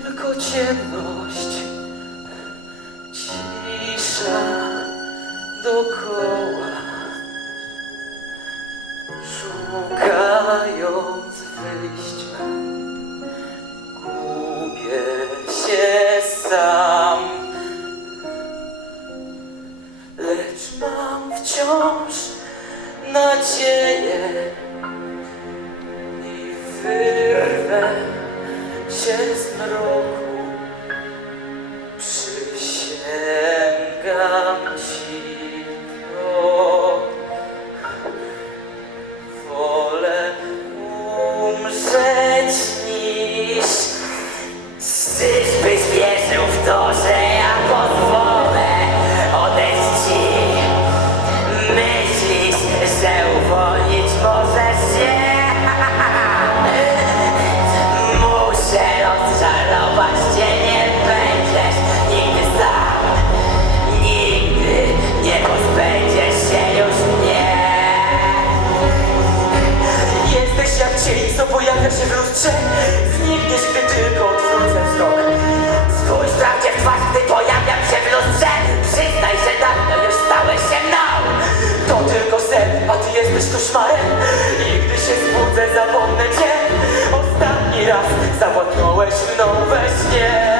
Tylko ciemność, cisza dokoła, szukając wyjścia, gubię się sam, lecz mam wciąż nadzieję. Się się w lustrze. Znikniesz, gdy tylko odwrócę wzrok. Spójrz prawdzie w twarz, gdy pojawiam się w lustrze. Przyznaj, że dawno już stałeś się mną. To tylko sen, a ty jesteś koszmarem. I gdy się zbudzę, zapomnę cię. Ostatni raz zawładnąłeś mną we śnie